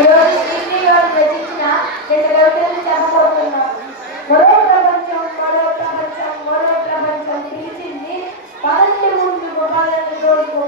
ఈరోజు శ్రీశ్రీ గారు రచించిన రెండు కవితలను చెప్పబోతున్నాం. మరో ప్రపంచం మరో ప్రపంచం మరో ప్రపంచం పిలిచింది 12 గోపాలను రోజుకు